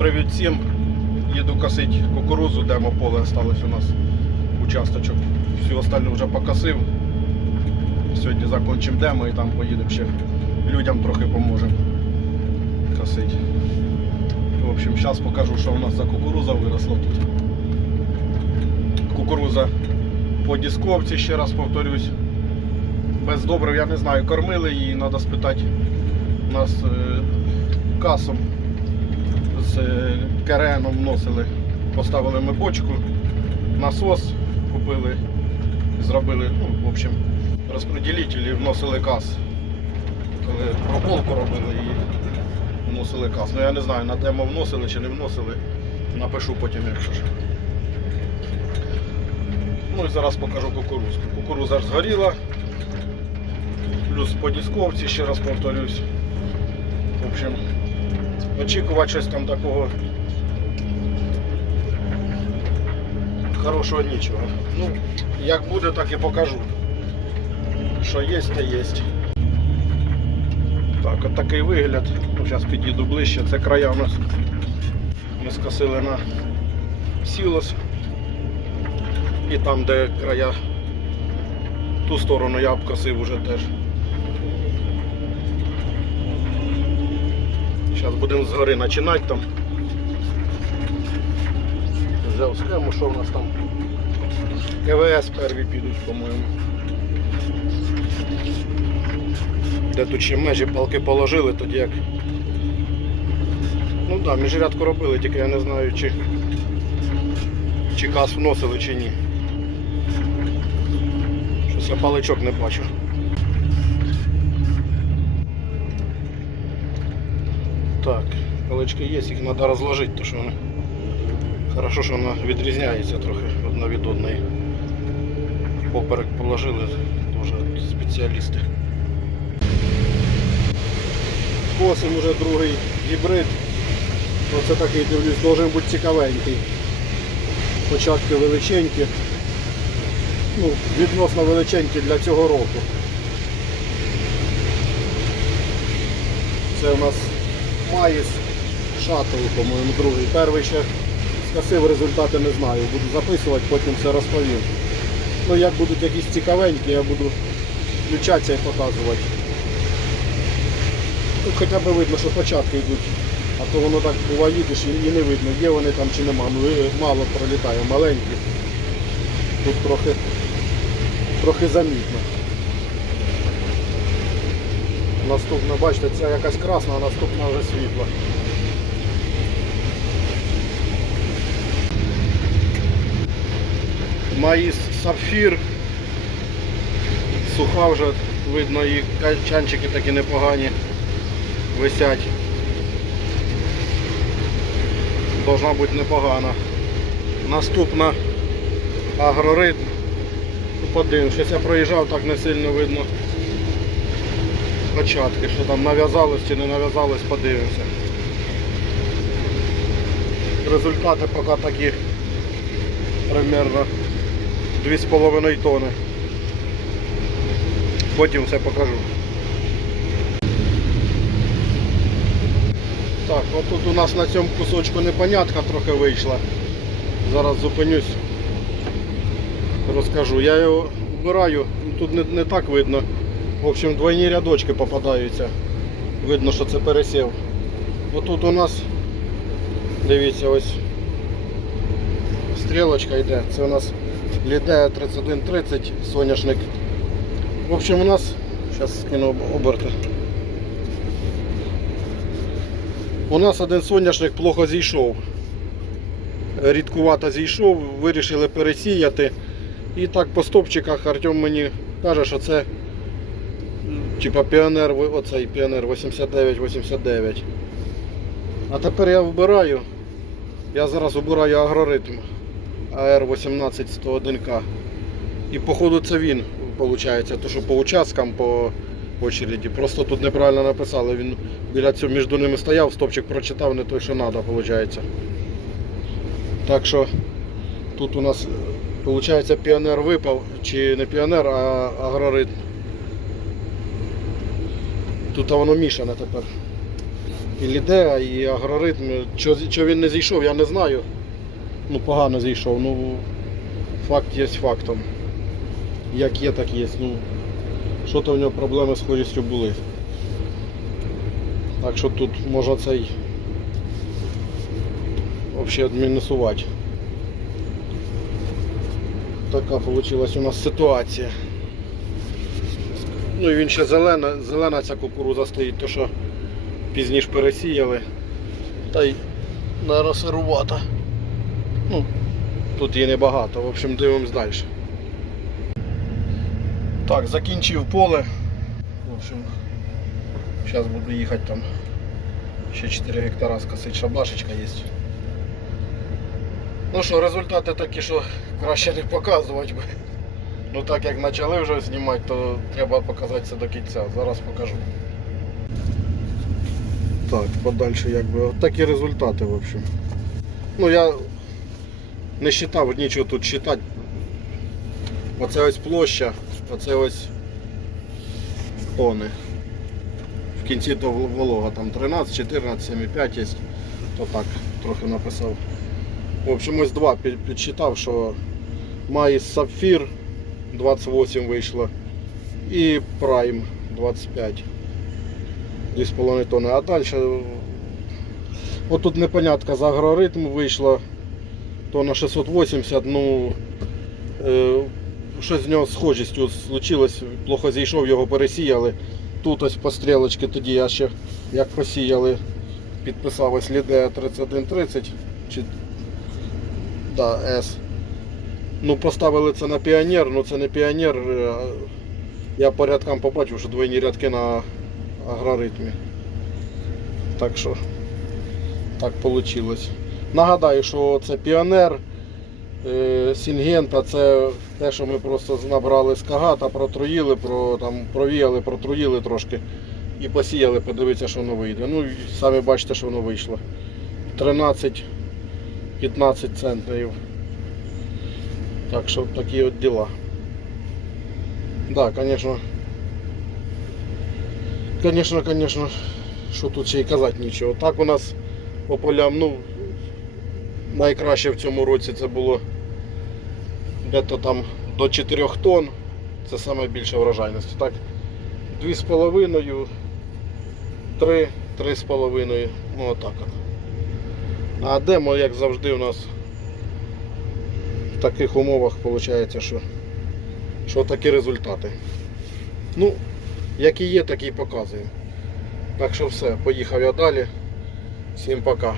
Привіт всім. Їду косити кукурузу, демо поле осталось у нас участочок. Всю остальну вже покосив. Сьогодні закончимо демо і там поїдемо ще людям трохи поможемо косити. В общем, зараз покажу, що у нас за кукуруза виросла тут. Кукуруза по дисковці, ще раз повторюсь. Без добрив, я не знаю, кормили її, треба спитати у нас е, касом е, вносили, поставили ми бочку, насос купили, зробили, ну, в общем, розподілителі, вносили кас. Коли прополку робили і вносили кас. Ну я не знаю, на демо вносили чи не вносили. Напишу потім, якщо ж. Ну і зараз покажу кукурузку. Кукуруза ж згоріла. Плюс по дисковці, ще раз повторюсь. В общем, очікувати щось там такого хорошого нічого. Ну, як буде, так і покажу. Що є, те є. Так, от такий вигляд. Зараз підійду ближче. Це края у нас. Ми скосили на сілос. І там, де края, ту сторону я обкосив уже теж. Зараз будемо згори починати там. Взяв схему, що в нас там. КВС перві підуть, по-моєму. Де тут ще межі палки положили, тоді як. Ну так, да, міжрядку робили, тільки я не знаю, чи, чи кас вносили, чи ні. Щось я паличок не бачу. Так, палички є, їх треба розложити, тому що вони хорошо, що вона відрізняється трохи одна від одної. Поперек положили теж спеціалісти. Косим уже другий гібрид. Оце такий дивлюсь, должен бути цікавенький. Початки величенькі. Ну, відносно величенькі для цього року. Це у нас Маїс Шаттл, по-моєму, другий. Перший ще скасив, результати не знаю. Буду записувати, потім все розповім. Ну, як будуть якісь цікавенькі, я буду включатися і показувати. Тут хоча б видно, що початки йдуть. А то воно так буває, їдеш і не видно, є вони там чи нема. Ну, мало пролітає, маленькі. Тут трохи, трохи замітно. Наступна, бачите, ця якась красна, а наступна вже світла. Маїс сапфір. Суха вже видно і чанчики такі непогані висять. Должна бути непогана. Наступна агроритм. Подивимось, щось я проїжджав, так не сильно видно початки, що там нав'язалось чи не нав'язалось, подивимося. Результати поки такі примерно 2,5 тони. Потім все покажу. Так, отут у нас на цьому кусочку непонятка трохи вийшла. Зараз зупинюсь, розкажу. Я його вбираю, тут не, не так видно. В общем, двойні рядочки попадаються. Видно, що це пересів. Отут у нас, дивіться, ось стрілочка йде. Це у нас Лідея 3130 соняшник. В общем, у нас, зараз скину оберти. У нас один соняшник плохо зійшов. Рідкувато зійшов, вирішили пересіяти. І так по стопчиках Артем мені каже, що це типа піонер, оцей піонер 89-89. А тепер я вбираю. Я зараз вбираю агроритм АР-181К. І походу це він, виходить, то що по участкам, по очереді. Просто тут неправильно написали. Він біля цього між ними стояв, стопчик прочитав не той, що треба, виходить. Так що тут у нас виходить піонер випав, чи не піонер, а агроритм. Тут воно мішане тепер. і Лідеа, і агроритм. Що він не зійшов, я не знаю. Ну, погано зійшов. Ну, факт є фактом. Як є, так є. Ну, що то в нього проблеми з схожістю були. Так що тут можна цей взагалі адмінісувати. Така вийшла у нас ситуація. Ну і він ще зелена, зелена ця кукуруза стоїть, то що пізніше пересіяли. Та й наверно, сирувата. Ну, тут її небагато, в общем, дивимось далі. Так, закінчив поле. В общем, зараз буду їхати там. Ще 4 гектара скосить шабашечка є. Ну що, результати такі, що краще не показувати би. Ну так як почали вже знімати, то треба показати це до кінця. Зараз покажу. Так, подальше якби. От такі результати, в общем. Ну я не считав нічого тут считати. Оце ось площа, оце ось тони. В кінці то волога там 13, 14, 7,5 є. То так, трохи написав. В общем, ось два під- підсчитав, що має сапфір 28 вийшло і прайм 25. 2,5 тонни. А далі отут непонятка за агроритм вийшло тонна 680, ну е, щось з нього схожістю случилось, плохо зійшов, його пересіяли. Тут ось по стрілочці тоді я ще як посіяли, підписав ось Лідея 3130 чи да, С. Ну, поставили це на піонер, ну це не піонер. е, Я по рядкам побачив, що двойні рядки на агроритмі. Так що так вийшло. Нагадаю, що це піонер, е, Сінгента, це те, що ми просто набрали з кагата, протруїли, про, там, провіяли, протруїли трошки і посіяли, подивитися, що воно вийде. Ну самі бачите, що воно вийшло. 13-15 центнерів. Так що такі от діла. Да, конечно. Конечно, конечно, що тут ще й казати нічого. Так у нас по полям, ну, найкраще в цьому році це було дето там до 4 тонн. Це саме більша врожайність. Так, 2,5, 3, 3,5, ну отак от. А демо, як завжди, у нас в таких умовах виходить, що, що такі результати. Ну, які є, такі і показуємо. Так що все, поїхав я далі. Всім пока.